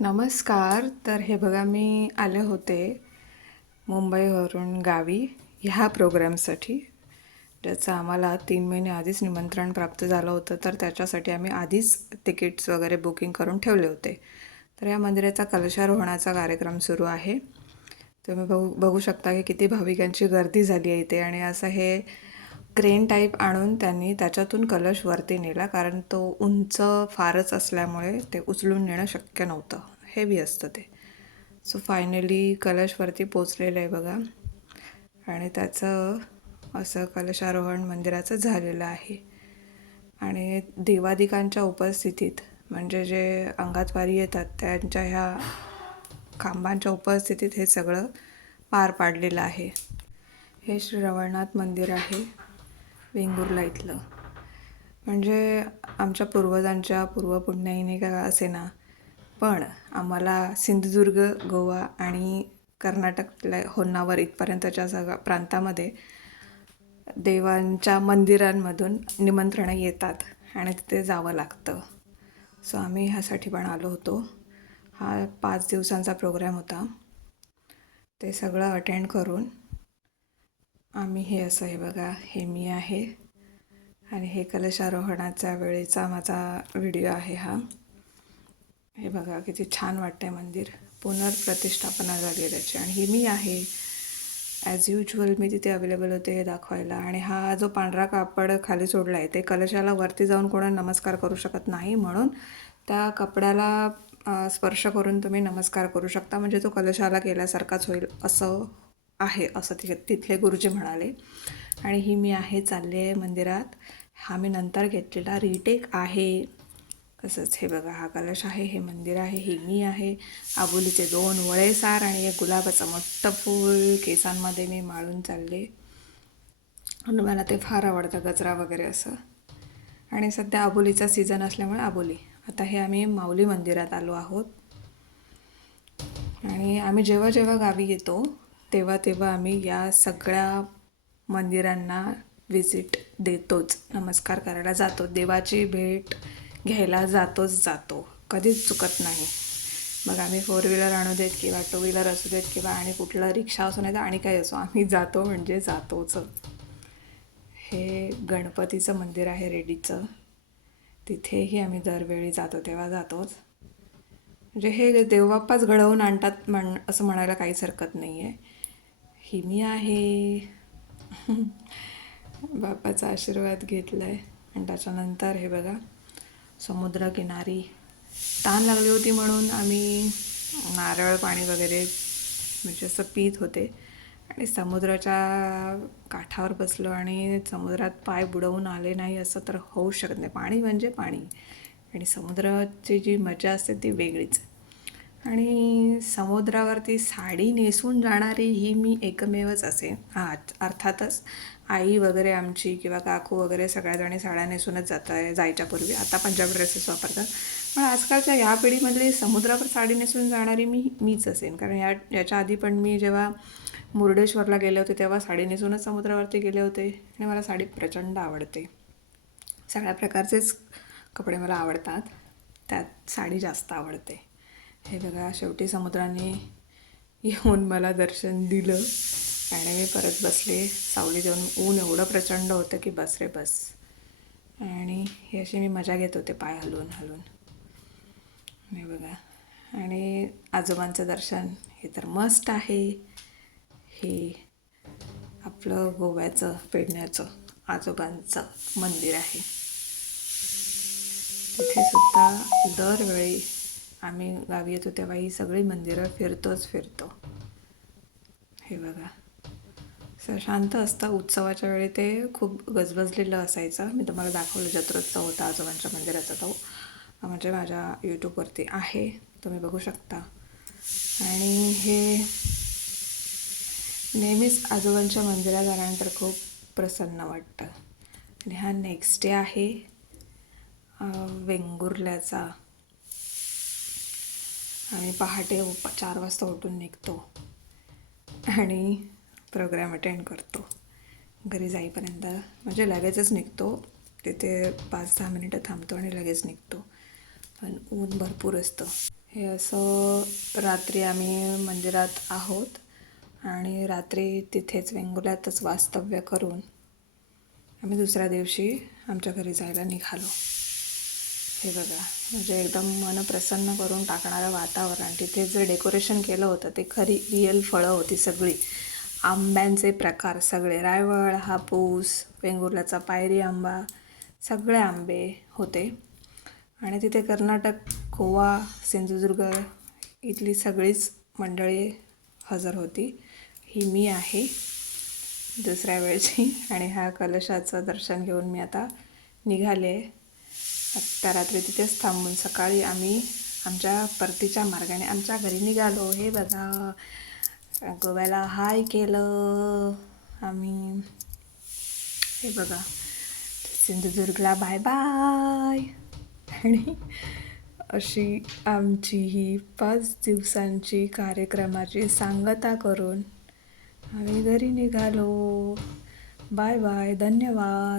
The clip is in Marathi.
नमस्कार. तर हे बघा मी आले होते मुंबईवरून गावी ह्या प्रोग्रामसाठी. ज्याचं आम्हाला तीन महिने आधीच निमंत्रण प्राप्त झालं होतं तर त्याच्यासाठी आम्ही आधीच तिकीट्स वगैरे बुकिंग करून ठेवले होते. तर या मंदिराचा कलशारोहणाचा कार्यक्रम सुरू आहे. तुम्ही बघू बघू शकता की किती भाविकांची गर्दी झाली आहे इथे. आणि असं हे क्रेन टाईप आणून त्यांनी त्याच्यातून कलश वरती नेला कारण तो उंच फारच असल्यामुळे ते उचलून नेणं शक्य नव्हतं. हेवी असतं ते. सो फायनली कलशवरती पोचलेलं आहे बघा. आणि त्याचं असं कलशारोहण मंदिराचं झालेलं आहे. आणि देवादिकांच्या उपस्थितीत म्हणजे जे अंगात वारी येतात त्यांच्या ह्या खांबांच्या उपस्थितीत हे सगळं पार पाडलेलं आहे. हे श्री रवळनाथ मंदिर आहे वेंगुर्ला इथलं. म्हणजे आमच्या पूर्वजांच्या पूर्वपुण्याईने का असे ना पण आम्हाला सिंधुदुर्ग गोवा आणि कर्नाटकला होन्नावर इथपर्यंतच्या सगळ्या प्रांतामध्ये देवांच्या मंदिरांमधून निमंत्रणं येतात आणि तिथे जावं लागतं. सो आम्ही ह्यासाठी पण आलो होतो. हा पाच दिवसांचा प्रोग्राम होता. ते सगळं अटेंड करून आम्ही हे असं हे बघा हे मी आहे आणि हे कलशारोहणाच्या वेळेचा माझा व्हिडिओ आहे हा. हे बघा किती छान वाटतंय मंदिर. पुनर्प्रतिष्ठापना झाली आहे त्याची. आणि ही मी आहे. ॲज युजल मी तिथे अवेलेबल होते हे दाखवायला. आणि हा जो पांढरा कापड खाली सोडला आहे ते कलशाला वरती जाऊन कोणा नमस्कार करू शकत नाही. म्हणून त्या कपड्याला स्पर्श करून तुम्ही नमस्कार करू शकता. म्हणजे तो कलशाला केल्यासारखाच होईल असं आहे असं तिथे तिथले गुरुजी म्हणाले. आणि ही मी आहे चालले आहे मंदिरात. हा मी नंतर घेतलेला. रिटेक आहे. तसंच हे बघा हा कलश आहे हे मंदिर आहे ही मी आहे. आबोलीचे दोन वळेसार आणि एक गुलाबाचं मोठं फूल केसांमध्ये मी माळून चालले. आणि मला ते फार आवडतं गजरा वगैरे असं. आणि सध्या आबोलीचा सीझन असल्यामुळे आबोली. आता हे आम्ही माऊली मंदिरात आलो आहोत. आणि आम्ही जेव्हा जेव्हा गावी येतो तेव्हा तेव्हा आम्ही या सगळ्या मंदिरांना व्हिजिट देतोच. नमस्कार करायला जातो. देवाची भेट घ्यायला जातोच जातो. कधीच चुकत नाही. मग आम्ही फोर व्हीलर आणू देत किंवा टू व्हीलर असू देत किंवा आणि कुठला रिक्षा असू नाही तर आणि काही असो आम्ही जातो म्हणजे जातोच. हे गणपतीचं मंदिर आहे रेडीचं तिथेही आम्ही दरवेळी जातो तेव्हा जातोच. म्हणजे हे देवबाप्पाच घडवून आणतात म्हण असं म्हणायला काहीच हरकत नाही आहे ही मी आहे. बाप्पाचा आशीर्वाद घेतला आहे आणि त्याच्यानंतर हे बघा. समुद्रकिनारी. ताण लागली होती म्हणून आम्ही नारळ पाणी वगैरे म्हणजे असं पीत होते. आणि समुद्राच्या काठावर बसलो आणि समुद्रात पाय बुडवून आले नाही असं तर होऊ शकत नाही. पाणी म्हणजे पाणी. आणि समुद्राची जी मजा असते ती वेगळीच. आणि समुद्रावरती साडी नेसून जाणारी ही मी एकमेवच असेन हां अर्थातच आई वगैरे आमची किंवा काकू वगैरे सगळ्याजणी साड्या नेसूनच जात आहे जायच्या पूर्वी. आता पंजाब ड्रेसेस वापरतात. पण आजकालच्या या पिढीमधली समुद्रावर साडी नेसून जाणारी मी मीच असेन कारण या याच्या आधी पण मी जेव्हा मुर्डेश्वरला गेले होते तेव्हा साडी नेसूनच समुद्रावरती गेले होते. आणि मला साडी प्रचंड आवडते. सगळ्या प्रकारचेच कपडे मला आवडतात. त्यात साडी जास्त आवडते. हे बघा शेवटी समुद्राने येऊन मला दर्शन दिलं आणि मी परत बसले. सावली जाऊन ऊन एवढं प्रचंड होतं की बस रे बस. आणि ही अशी मी मजा घेत होते पाय हलवून हलवून. हे बघा. आणि आजोबांचं दर्शन हे तर मस्ट आहे. हे आपलं गोव्याचं पेडण्याचं आजोबांचं मंदिर आहे. तिथे सुद्धा दरवेळी आम्ही गावी येतो तेव्हा ही सगळी मंदिरं फिरतोच फिरतो. हे बघा. असं शांत असतं. उत्सवाच्या वेळी ते खूप गजबजलेलं असायचं. मी तुम्हाला दाखवलं जत्रोत्सव होता आजोबांच्या मंदिराचा तो. म्हणजे माझ्या यूट्यूबवरती आहे. तुम्ही बघू शकता. आणि हे नेहमीच आजोबांच्या मंदिरात आल्यानंतर खूप प्रसन्न वाटतं. आणि हा नेक्स्ट डे आहे. वेंगुर्ल्याचा. आम्ही पहाटे उप चार वाजता उठून निघतो आणि प्रोग्राम अटेंड करतो. घरी जाईपर्यंत म्हणजे लगेचच निघतो. तिथे पाच दहा मिनिटं थांबतो आणि लगेच निघतो. पण ऊन भरपूर असतं. हे असं रात्री आम्ही मंदिरात आहोत आणि रात्री तिथेच वेंगुल्यातच वास्तव्य करून आम्ही दुसऱ्या दिवशी आमच्या घरी जायला निघालो. हे बघा. म्हणजे एकदम मन प्रसन्न करून टाकणारं वातावरण. तिथे जे डेकोरेशन केलं होतं ते खरी रिअल फळं होती सगळी. आंब्यांचे प्रकार सगळे. रायवळ हापूस वेंगुर्ल्याचा पायरी आंबा सगळे आंबे होते. आणि तिथे कर्नाटक गोवा सिंधुदुर्ग इथली सगळीच मंडळी हजर होती. ही मी आहे. दुसऱ्या वेळची. आणि ह्या कलशाचं दर्शन घेऊन मी आता निघाले. त्या रात्री तिथेच थांबून सकाळी आम्ही आमच्या परतीच्या मार्गाने आमच्या घरी निघालो. हे बघा गोव्याला हाय केलं. आम्ही हे बघा सिंधुदुर्गला बाय बाय आणि अशी आमची ही पाच दिवसांची कार्यक्रमाची सांगता करून आम्ही घरी निघालो. बाय बाय धन्यवाद.